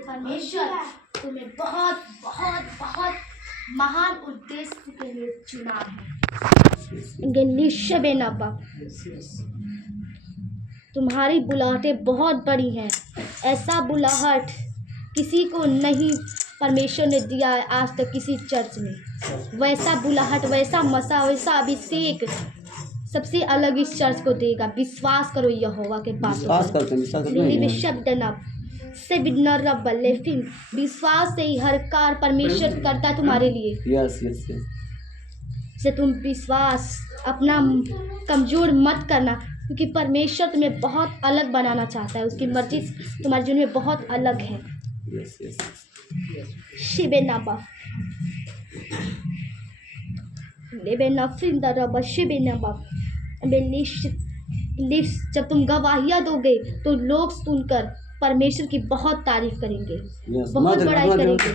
परमेश्वर तुम्हें बहुत बहुत बहुत महान उद्देश्य के लिए चुना है। तुम्हारी बुलाहटें बहुत बड़ी हैं। ऐसा बुलाहट किसी को नहीं परमेश्वर ने दिया है आज तक किसी चर्च में। वैसा बुलाहट, वैसा मसा, वैसा अभिषेक सबसे अलग इस चर्च को देगा। विश्वास करो यहोवा के बातों पर। विश्वास से ही हर कार्य परमेश्वर करता है तुम्हारे लिए। Yes yes yes. से तुम विश्वास अपना कमजोर मत करना, क्योंकि परमेश्वर तुम्हें बहुत अलग बनाना चाहता है। उसकी मर्जी तुम्हारे जीवन में बहुत अलग है। Yes yes. शिबे नाबा लेबे नफरिन दरबा शिबे नाबा जब तुम गवाहियाँ दोगे तो लोग सुनकर परमेश्वर की बहुत तारीफ करेंगे, बहुत बड़ाई करेंगे।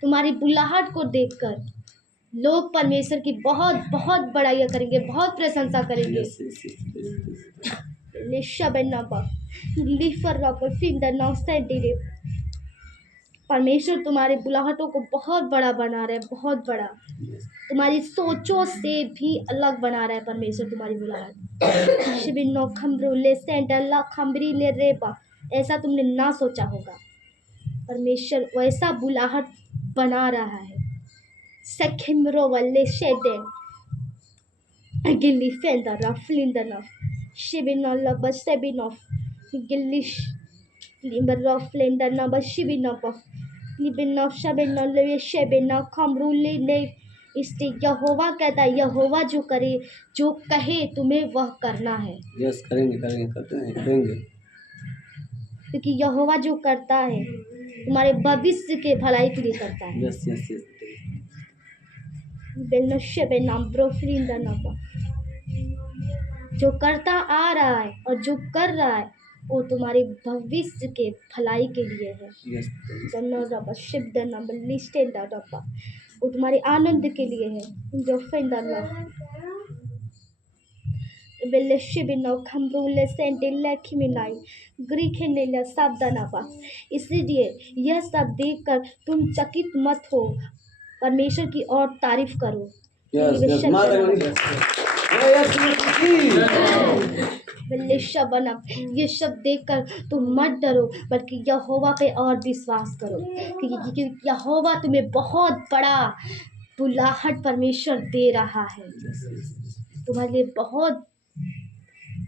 तुम्हारी बुलाहट को देखकर लोग परमेश्वर की बहुत बहुत बड़ाई करेंगे, बहुत प्रशंसा करेंगे। परमेश्वर तुम्हारी बुलाहटों को बहुत बड़ा बना रहा है, बहुत बड़ा। तुम्हारी सोचों से भी अलग बना रहा है परमेश्वर तुम्हारी बुलाहट। ऐसा तुमने ना सोचा होगा, परमेश्वर वैसा बुलाहट बना रहा है। सेखिमरो वाले शेडे गिल्ली फेंदर फ्लिंदर शिबिनोला बसेबिनोफ गिल्लिश लिबर फ्लिंदर ना बशिबिनोफ लिबिनोफ शबिनोले शेबिना खमरूले ने। इससे यहोवा कहता है, यहोवा जो करे जो कहे तुम्हें वह करना है। यस करेंगे करेंगे करते हैं करेंगे, क्योंकि यहोवा जो करता है तुम्हारे भविष्य के भलाई के लिए करता है। Yes yes yes. जो करता आ रहा है और जो कर रहा है वो तुम्हारे भविष्य के भलाई के लिए है। यस वो तुम्हारे आनंद के लिए है। जो इसलिए यह सब देखकर तुम चकित मत हो, परमेश्वर की और तारीफ करो। ये सब देखकर तुम मत डरो, बल्कि यहोवा पे और विश्वास करो, क्योंकि यहोवा तुम्हें बहुत बड़ा बुलाहट परमेश्वर दे रहा है। तुम्हारे लिए बहुत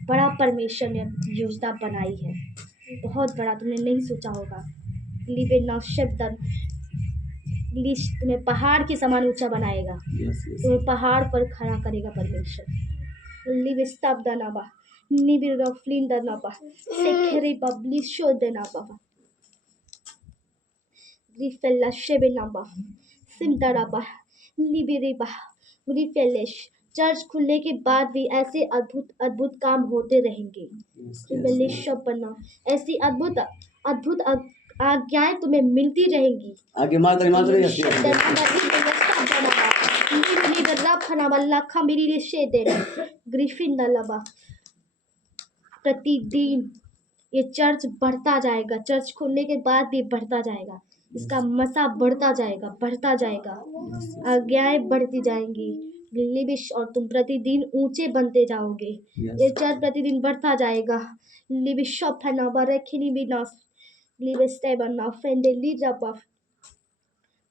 बड़ा परमेश्वर ने योजना बनाई है, बहुत बड़ा, तुमने नहीं सोचा होगा। तुम्हें पहाड़ के समान ऊंचा बनाएगा, तुम्हें पहाड़ पर खड़ा करेगा परमेश्वर। चर्च खुलने के बाद भी ऐसे अद्भुत अद्भुत काम होते रहेंगे। ऐसी अद्भुत अद्भुत आज्ञाएं तुम्हें मिलती रहेंगी। आगे प्रतिदिन ये चर्च बढ़ता जाएगा, चर्च खुलने के बाद भी बढ़ता जाएगा। इसका मसा बढ़ता जाएगा, बढ़ता जाएगा, आज्ञाएं बढ़ती जाएंगी लिबिश, और तुम प्रतिदिन ऊंचे बनते जाओगे। ये चर्च प्रतिदिन बढ़ता जाएगा। लिबिश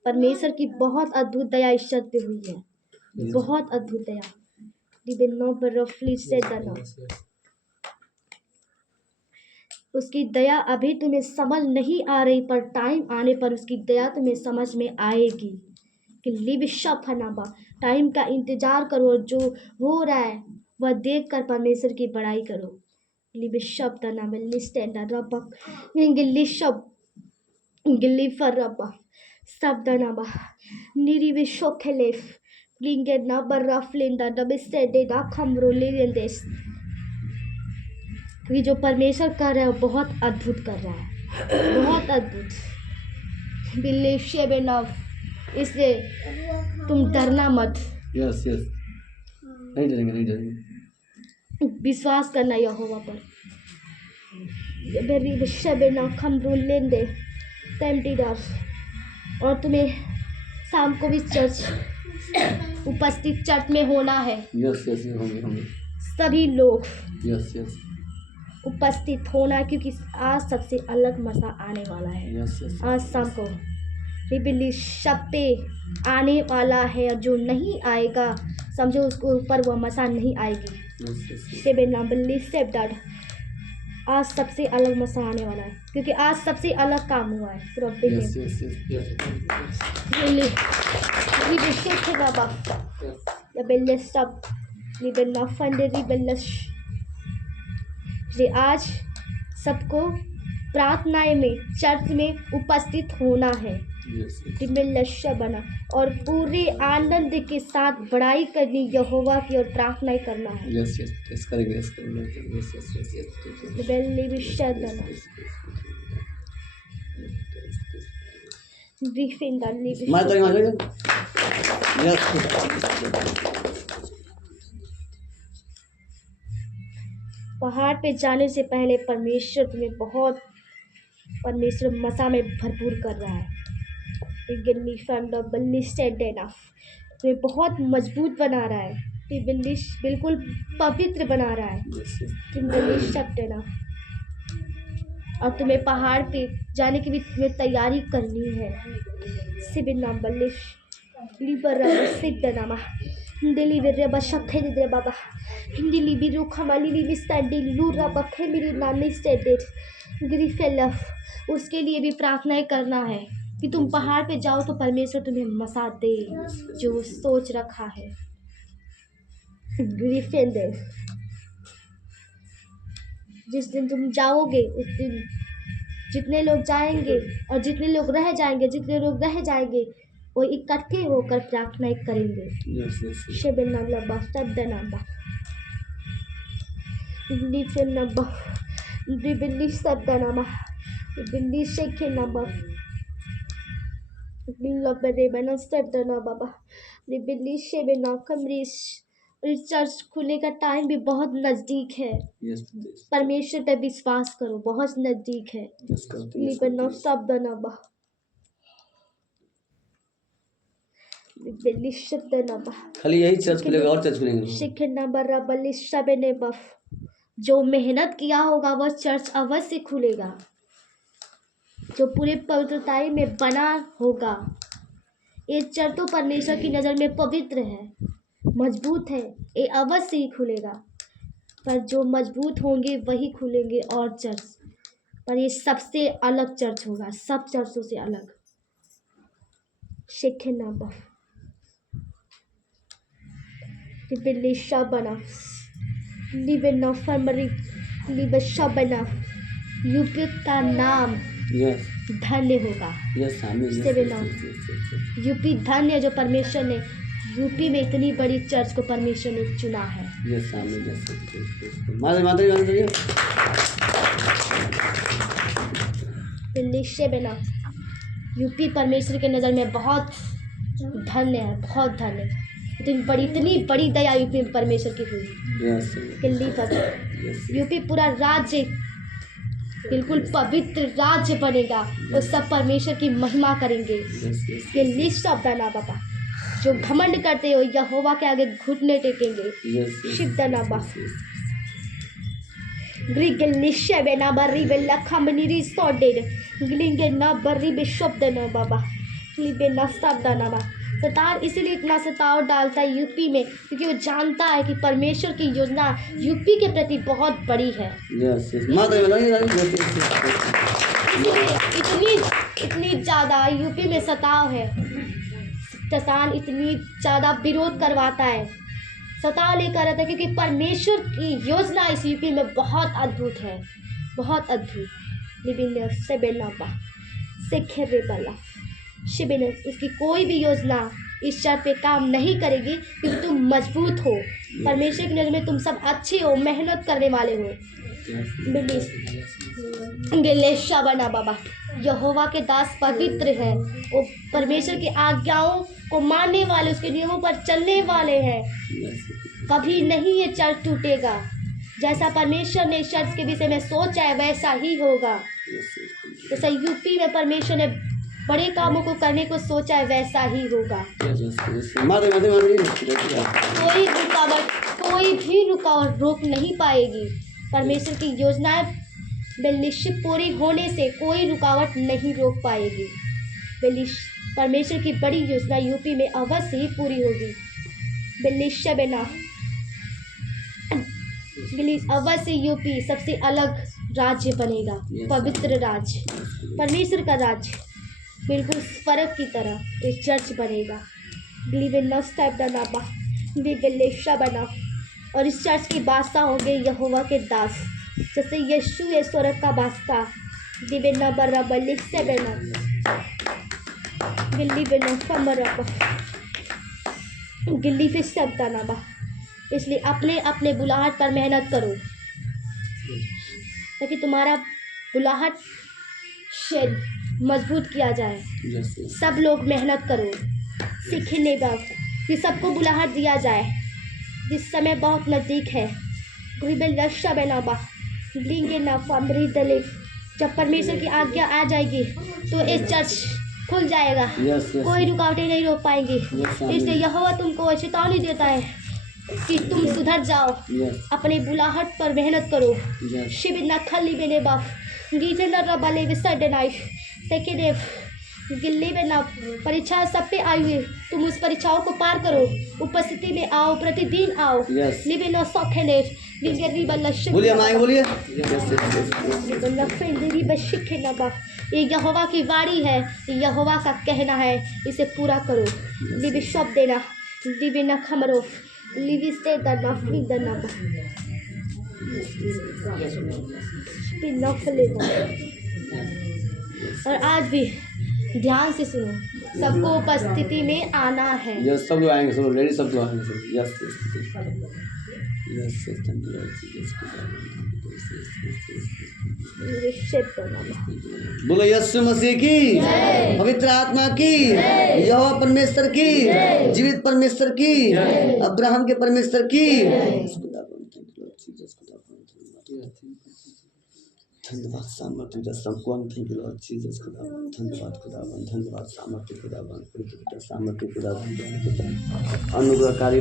परमेश्वर की बहुत अद्भुत दया इस चर्च पे हुई है, बहुत अद्भुत दया। उसकी दया अभी तुम्हें समझ नहीं आ रही, पर टाइम आने पर उसकी दया तुम्हें समझ में आएगी। कि टाइम का इंतजार करो, जो हो रहा है वह देख कर परमेश्वर की बड़ाई करो। क्योंकि जो परमेश्वर कर रहा है वो बहुत अद्भुत कर रहा है, बहुत अद्भुत। इसलिए तुम डरना मत। Yes yes. नहीं डरेंगे, नहीं डरेंगे। विश्वास करना यहोवा पर। बेरी बिशबेना खमरुलेंदे टेम्टिडास। और तुम्हें शाम को भी उपस्थित चर्च में होना है। यस यस होंगे। सभी लोग यस यस उपस्थित होना, क्योंकि आज सबसे अलग मसा आने वाला है। यस यस आज शाम को रिबिली शब्दे आने वाला है, और जो नहीं आएगा समझो उसके ऊपर वह मसा नहीं आएगी। यस यस से बिना बिल्ली से डर आज सबसे अलग मसा आने वाला है, क्योंकि आज सबसे अलग काम हुआ है पूरा दिन यस में। Yes yes Really, we should have a rebellious stop. We will not find a rebellious. आज सबको प्रार्थनाएं में चर्च में उपस्थित होना है। यस rebellious बना और पूरे आनंद के साथ बड़ाई करनी यहोवा की और प्रार्थनाएं करना है। यस यस करेंगे, यस करेंगे, yes yes yes yes rebellious बना briefing का पहाड़ पे जाने से पहले परमेश्वर तुम्हें परमेश्वर मसा में भरपूर कर रहा है। तुम्हें बहुत मजबूत बना रहा है। बिल्कुल पवित्र बना रहा है। और तुम्हें पहाड़ पे जाने की भी तुम्हें तैयारी करनी है। उसके लिए भी प्रार्थनाएं करना है कि तुम पहाड़ पे जाओ तो परमेश्वर तुम्हें मसा दे जो सोच रखा है। जिस दिन तुम जाओगे उस दिन जितने लोग जाएंगे और जितने लोग रह जाएंगे वो इकट्ठे होकर प्रार्थनाएं करेंगे। चर्च खुलने का टाइम भी बहुत नजदीक है। परमेश्वर पे विश्वास करो, बहुत नजदीक है। खाली यही चर्च खुलेगा और चर्च खुलेंगे? जो मेहनत किया होगा वह चर्च अवश्य खुलेगा, जो पूरे पवित्रताई में बना होगा। ये चर्च तो परमेश्वर की नज़र में पवित्र है, मजबूत है, ये अवश्य ही खुलेगा। पर जो मजबूत होंगे वही खुलेंगे और चर्च, पर ये सबसे अलग चर्च होगा, सब चर्चों से अलग। यूपी का नाम धन्य होगा। यूपी धन्य जो परमेश्वर ने यूपी में इतनी बड़ी चर्च को परमेश्वर ने चुना है। यूपी परमेश्वर के नज़र में बहुत धन्य है, बहुत धन्य। इतनी बड़ी दया यूपी में परमेश्वर की हुई। यूपी पूरा राज्य बिल्कुल पवित्र राज्य बनेगा और सब परमेश्वर की महिमा करेंगे। ये लिस्ट ऑफ बना बाबा, जो घमंड करते हो यहोवा के आगे घुटने टेकेंगे। शिवदना बा ग्रिगलिशे बेना बरी बेला खमनीरी सोडेड ग्लिंगे ना बरी बेशब्दना बाबा लिबे ना साबदाना बा। शैतान इसीलिए इतना सताव डालता है यूपी में, क्योंकि वो जानता है कि परमेश्वर की योजना यूपी के प्रति बहुत बड़ी है। इतनी ज़्यादा यूपी में सताव है। शैतान इतनी ज़्यादा विरोध करवाता है, सताव लेकर आता है, क्योंकि परमेश्वर की योजना इस यूपी में बहुत अद्भुत है, बहुत अद्भुत। इसकी कोई भी योजना इस शर्त पे काम नहीं करेगी, क्योंकि तुम मजबूत हो। परमेश्वर की नज़र में तुम सब अच्छे हो, मेहनत करने वाले हो। बना बाबा यहोवा के दास पवित्र है, वो परमेश्वर की आज्ञाओं को मानने वाले, उसके नियमों पर चलने वाले हैं। कभी नहीं ये चर्च टूटेगा। जैसा परमेश्वर ने इस चर्च के विषय में सोचा है वैसा ही होगा। जैसा यूपी में परमेश्वर ने बड़े कामों को करने को सोचा है वैसा ही होगा। कोई भी रुकावट रोक नहीं पाएगी। परमेश्वर की योजनाएं बिल्कुल पूरी होने से कोई रुकावट नहीं रोक पाएगी। परमेश्वर की बड़ी योजना यूपी में अवश्य ही पूरी होगी। अवश्य यूपी सबसे अलग राज्य बनेगा, पवित्र राज्य, परमेश्वर का राज्य, बिल्कुल स्वर्ग की तरह एक चर्च बनेगा। बना और इस चर्च के बादशाह होंगे यहोवा के दास, जैसे यीशु है स्वर्ग का बादशाह। गिल्ली फिर सबता ना बा। इसलिए अपने अपने बुलाहट पर मेहनत करो ताकि तुम्हारा बुलाहट मजबूत किया जाए। सब लोग मेहनत करो, सीखने बात कि सबको बुलाहट दिया जाए। जिस समय बहुत नज़दीक है, जब परमेश्वर की आज्ञा आ जाएगी तो इस चर्च खुल जाएगा। कोई रुकावटें नहीं रोक पाएंगी। इसलिए यहोवा तुमको चेतावनी देता है कि तुम सुधर जाओ, अपने बुलाहट पर मेहनत करो। शिबिर खली बेले बाफ बले गिल्ली में ना परीक्षा सब पे आई हुई, तुम उस परीक्षाओं को पार करो। उपस्थिति में आओ, प्रतिदिन आओ। लिबे ना सौखेले बोलिए माई बोलिए। ये यहोवा की वाणी है, यहोवा का कहना है, इसे पूरा करो। लिबे शब्द देना, लिबे ना खमरो, लिबे से दना फ्री दना और आज भी ध्यान से सुनो, सबको उपस्थिति में आना है। यस, सब लोग आएंगे, सब लेडीज सब लोग आएंगे। यस बोलो यीशु मसीह की, पवित्र आत्मा की, यहोवा परमेश्वर की, जीवित परमेश्वर की, अब्राहम के परमेश्वर की। धन्यवाद सामर्थ्य संपूर्ण थैंक यू लॉर्ड जीसस खुदावन। धन्यवाद खुदावन, धन्यवाद सामर्थ्य खुदावन, सामर्थ्य खुदावन, अनुग्रहकारी